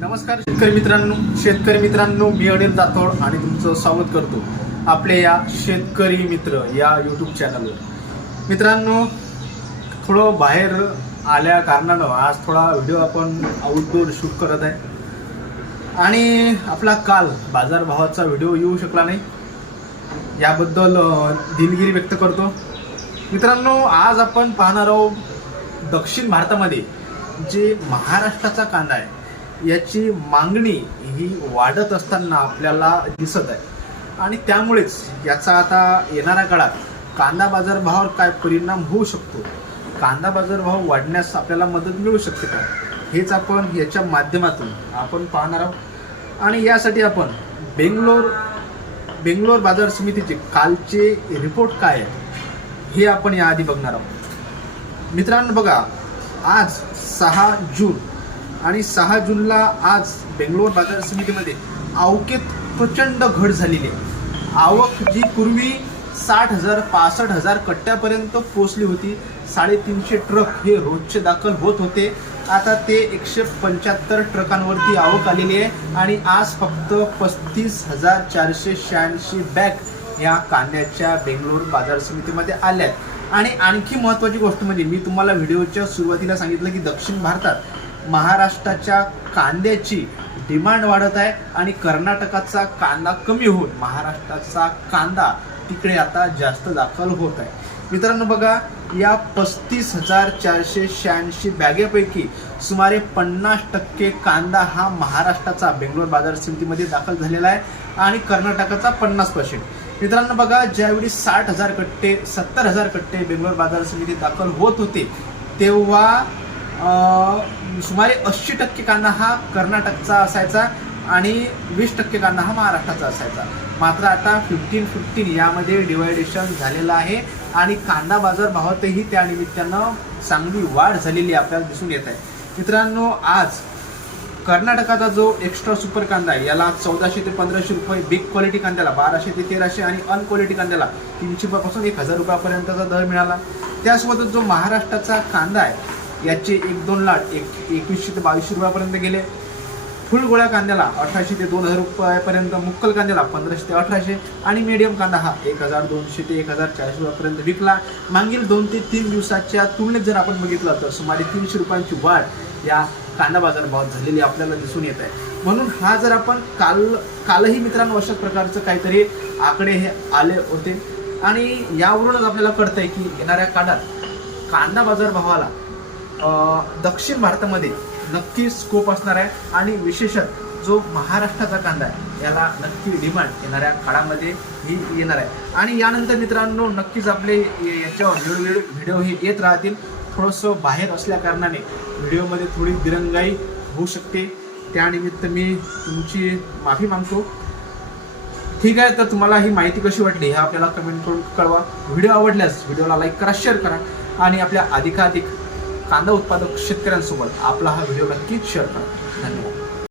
नमस्कार शेतकरी मित्रांनो. शेतकरी मित्रांनो मी अनिल जाथोड आणि तुमचं स्वागत करतो आपले या शेतकरी मित्र या यूट्यूब चॅनलवर मित्रांनो थोडं बाहेर आल्या कारणानं आज थोडा व्हिडिओ आपण आउटडोर शूट करत आहे. आणि आपला काल बाजारभावाचा व्हिडिओ येऊ शकला नाही. याबद्दल दिलगिरी व्यक्त करतो. मित्रांनो आज आपण पाहणार आहोत दक्षिण भारतामध्ये जे महाराष्ट्राचा कांदा आहे याची मागणी ही वाढत असताना आपल्याला दिसत आहे. आणि त्यामुळेच याचा आता येणाऱ्या काळात कांदा बाजारभावावर काय परिणाम होऊ शकतो? कांदा बाजारभाव वाढण्यास आपल्याला मदत मिळू शकते का? हेच आपण याच्या माध्यमातून आपण पाहणार आहोत. आणि यासाठी आपण बेंगलोर बेंगलोर बाजार समितीचे कालचे रिपोर्ट काय आहे हे आपण याआधी बघणार आहोत. मित्रांनो बघा आज सहा जून आणि सहा जूनला आज बेंगलोर बाजार समितीमध्ये आवकेत प्रचंड घट झालेली आहे. आवक जी पूर्वी साठ हजार पासष्ट हजार कट्ट्यापर्यंत पोचली होती साडेतीनशे ट्रक हे रोजचे दाखल होत होते. आता ते एकशे पंच्याहत्तर ट्रकांवरती आवक आलेली आहे आणि आज फक्त पस्तीस हजार चारशे शहाऐंशी बॅग या कांद्याच्या बेंगलोर बाजार समितीमध्ये आल्या आहेत. आणि आणखी महत्त्वाची गोष्ट म्हणजे मी तुम्हाला व्हिडिओच्या सुरुवातीला सांगितलं की दक्षिण भारतात महाराष्ट्राच्या कांद्याची डिमांड वाढत आहे आणि कर्नाटकाचा कांदा कमी होऊन महाराष्ट्राचा कांदा तिकडे आता जास्त दाखल होत आहे. मित्रांनो बघा या पस्तीस हजार चारशे शहाऐंशी बॅगेपैकी सुमारे पन्नास टक्के कांदा हा महाराष्ट्राचा बेंगलोर बाजार समितीमध्ये दाखल झालेला आहे आणि कर्नाटकाचा पन्नास पर्सेंट मित्रांनो बघा ज्यावेळी साठ हजार कट्टे सत्तर हजार कट्टे बेंगलोर बाजार समितीत दाखल होत होते तेव्हा सुमारे ऐंशी टक्के कांदा हा कर्नाटकचा असायचा आणि वीस टक्के कांदा हा महाराष्ट्राचा असायचा. मात्र आता फिफ्टीन फिफ्टीन यामध्ये डिवायडेशन झालेलं आहे आणि कांदा बाजार भावातही त्या निमित्तानं चांगली वाढ झालेली आपल्याला दिसून येत आहे. मित्रांनो आज कर्नाटकाचा जो एक्स्ट्रा सुपर कांदा आहे याला चौदाशे ते पंधराशे रुपये बिग क्वालिटी कांद्याला बाराशे ते तेराशे आणि अन क्वालिटी कांद्याला तीनशे रुपयापासून एक हजार रुपयापर्यंतचा दर मिळाला. त्यासोबतच जो महाराष्ट्राचा कांदा आहे याचे एक दोन लाट एक एकवीसशे ते बावीसशे रुपयापर्यंत गेले. फुल गोळ्या कांद्याला अठराशे ते दोन हजार रुपयापर्यंत मुक्कल कांद्याला पंधराशे ते अठराशे आणि मीडियम कांदा हा एक हजार दोनशे ते एक हजार चारशे रुपयापर्यंत विकला. मागील दोन ते तीन दिवसाच्या तुलनेत जर आपण बघितलं तर सुमारे तीनशे रुपयांची वाढ या कांदा बाजारभावात झालेली आपल्याला दिसून येत आहे. म्हणून हा जर आपण काल कालही मित्रांनो अशाच प्रकारचं काहीतरी आकडे हे आले होते. आणि यावरूनच आपल्याला कळतंय की येणाऱ्या काळात कांदा बाजारभावाला दक्षिण भारतामध्ये नक्की स्कोप असणार आहे आणि विशेषत जो महाराष्ट्राचा कांदा आहे याला नक्की डिमांड येणाऱ्या काळामध्ये ही येणार आहे. आणि यानंतर मित्रांनो नक्कीच आपले याच्यावर वेळोवेळी व्हिडिओ हे येत राहतील. थोडंसं बाहेर असल्या कारणाने व्हिडिओमध्ये थोडी दिरंगाई होऊ शकते. त्यानिमित्त मी तुमची माफी मागतो. ठीक आहे तर तुम्हाला ही माहिती कशी वाटली हे आपल्याला कमेंट करून कळवा. व्हिडिओ आवडल्यास व्हिडिओला लाईक करा शेअर करा आणि आपल्या अधिकाधिक कांदा उत्पादक शेतकऱ्यांसोबत आपला हा व्हिडिओ नक्कीच शेअर करा. धन्यवाद.